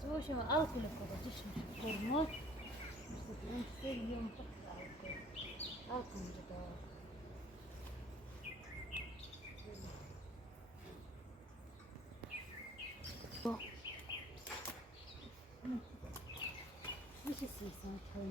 so schon alcohol ko das ist hormon das ist sehr jung alcohol da this is so fun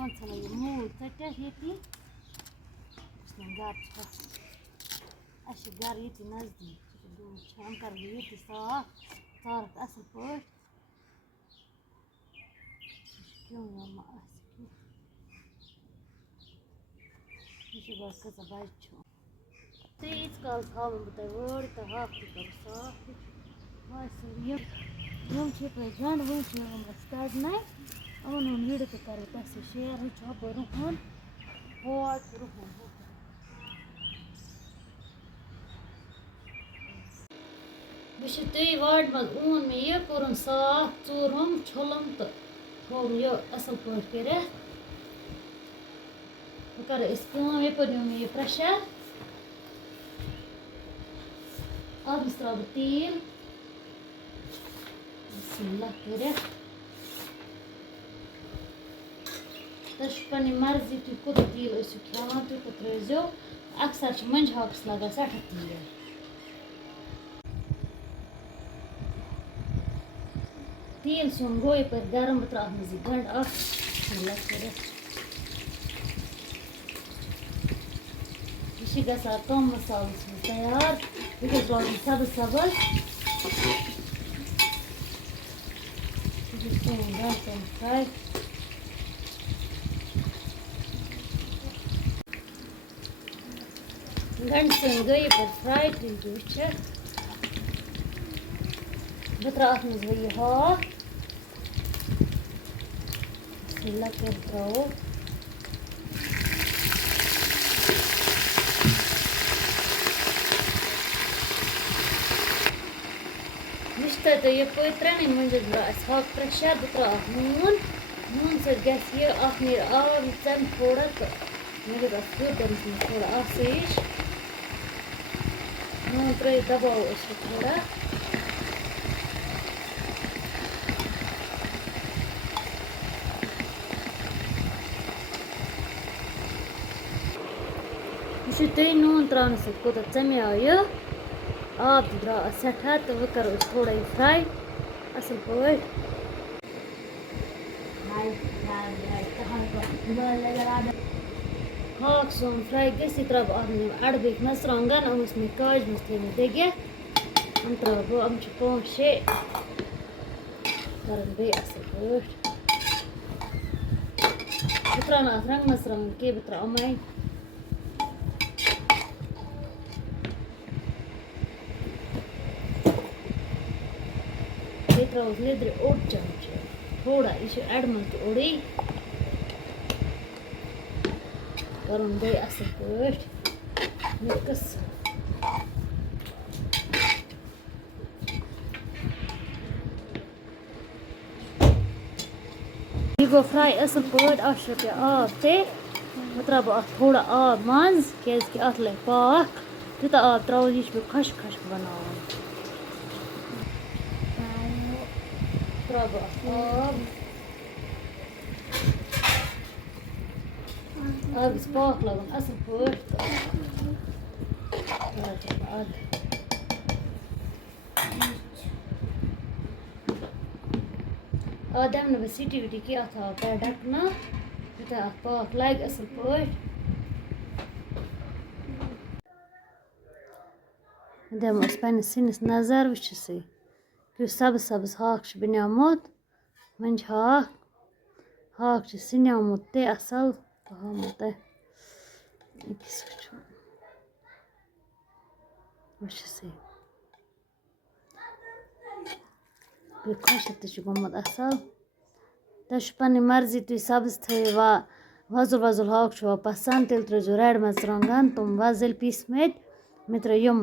on sana yumur tata hiti snangat ashgar yiti nazdi do chamkar yiti sa صارت أصل فوق شكون والله أسكت مش بس كذا بايتشو تيجي قال صالون بتوور تهاف تكرسا ما يصير يوم شيء بيجان وين شيء يوم رستاد ناي أنا نريد تكرر بس شيء هيك بروحون هو تروحون مش تي وارد ملعون مية كورن صاح تورهم شلون هم يو أصل پٲٹھۍ کٔرِتھ بہٕ کَرٕ أسۍ کٲم یپٲرۍ نیوٗ مےٚ یہِ پرٛیشَر اَتھ منٛز ترٛاوٕ بہٕ تیٖل بسم اللہ کٔرِتھ تۄہہِ چھُ پنٕنۍ مرضی تُہۍ کوٗتاہ تیٖل ٲسِو کھٮ۪وان تیوٗتاہ ترٛٲیزیو اکثر چھِ مۄنٛجہِ ہاکَس لگان سٮ۪ٹھاہ تیٖل تیٖل سیُن گوٚو یپٲرۍ گرم بہٕ ترٛاوٕ اَتھ منٛز یہِ گنٛڈٕ اکھ بسم اللہ کٔرِتھ یہِ چھِ گژھان کم مصالَس منٛز تیار یہِ گژھِ روزُن سبٕز سبٕز یہِ گژھِ سون گنٛڈٕ کَرُن فرٛاے گنٛڈٕ سٲنۍ گٔے یپٲرۍ فرٛاے تُہۍ ہیٚکِو وٕچھِتھ بہٕ ترٛاوٕ اَتھ منٛز وۄنۍ یہِ ہاکھ بسم اللہ کٔرِتھ ترٛاوو مےٚ چھِ تۄہہِ یپٲرۍ ترٛٮ۪نٕے مۄنٛجن درٛاو اَسہِ ہاکھ پرٛیشَر بہٕ ترٛاوٕ اَتھ نوٗن نوٗنہٕ سۭتۍ گژھِ یہِ اَتھ نیرِ آب یہِ ژَمہِ تھوڑا تہٕ مےٚ گژھِ اَتھ پھیُر تٔمِس منٛز تھوڑا آسٲیِش نوٗن ترٛٲیِتھ دَباوو أسۍ یہِ تھوڑا وٕچھِو تُہۍ نوٗن ترٛاونہٕ سۭتۍ کوٗتاہ ژَمیٛاو یہِ آب تہِ درٛاو اَتھ سٮ۪ٹھاہ تہٕ وۄنۍ کَرو أسۍ تھوڑا یہِ فرٛاے اَصٕل پٲٹھۍ ہاکھ سون فرٛاے گٔژھِتھ ترٛاوٕ بہٕ اَتھ منٛز یِم اَڑٕ بیٚیہِ مرژٕوانٛگَن یِم ٲسۍ مےٚ کاجہِ منٛز تھٲیمٕتۍ دٔگِتھ یِم ترٛاوٕ بہٕ یِم چھِ 5-6 کَرَن بیٚیہِ اَصٕل پٲٹھۍ بہٕ ترٛاوٕ نہٕ اَتھ رنٛگ مرژٕوانٛگَن کینٛہہ بہٕ ترٛاوٕ یِمَے بیٚیہِ ترٛاوَس لیٚدرِ اوٚڑ چمچہٕ تھوڑا یہِ چھِ اَڑٕ منٛز تہِ اوٚڑٕے کَرُن بیٚیہِ اَصٕل پٲٹھۍ مِکٕس یہِ گوٚو فرٛاے اَصٕل پٲٹھۍ اَتھ چھُ ییٚکیٛاہ آب تہِ وۄنۍ ترٛاوٕ بہٕ اَتھ تھوڑا آب منٛز کیٛازِکہِ اَتھ لَگہِ پاکھ تیوٗتاہ آب ترٛاوو یہِ چھُ مےٚ خۄشک خۄشک بَناوُن ترٛاوٕ بہٕ اَتھ آب آب گژھِ پاکھ لَگُن اَصٕل پٲٹھۍ تہٕ اَدٕ دِمہٕ نہٕ بہٕ سِٹی وِٹی کینٛہہ اَتھ تھاوٕ پٮ۪ٹھ ڈَکنہٕ یوٗتاہ اَتھ پاکھ لَگہِ اَصٕل پٲٹھۍ دِمو أسۍ پنٛنِس سِنِس نظر وٕچھِو سا کیُتھ سبٕز سبٕز ہاکھ چھُ بنیومُت مۄنٛجہِ ہاکھ ہاکھ چھِ سِنیٛومُت تہِ اَصٕل تھوٚمُت أکِس وٕچھو وٕچھِو سا بیٚیہِ خۄشِک تہِ چھُ گوٚمُت اَصٕل تۄہہِ چھُ پَنٕنۍ مرضی تُہۍ سبٕز تھٲیِوا وۄزُل وۄزُل ہاکھ چھُوا پَسنٛد تیٚلہِ ترٛٲیزیو رٮ۪ڈ مَرژٕوانٛگَن تِم وۄزٕلۍ پیٖسمٕتۍ مےٚ ترٛٲے یِم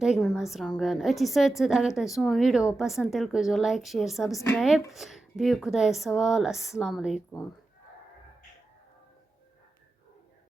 دٔگمٕتۍ مَرژٕوانٛگَن أتھی سۭتۍ سۭتۍ اگر تۄہہِ سون ویٖڈیو پَسنٛد تیٚلہِ کٔرۍزیو لایک شِیَر سَبسکرایب بِہِو خۄدایَس حوال اَسَلامُ علیکُم